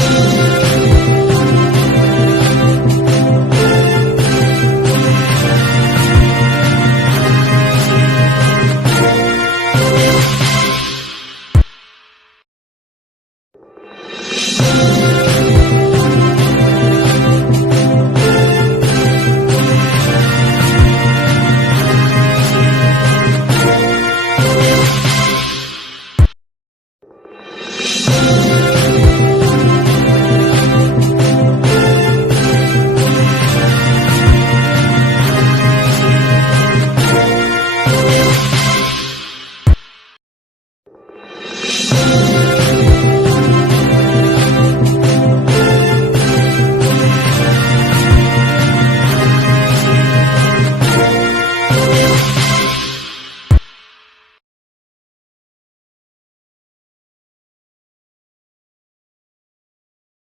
Thank Música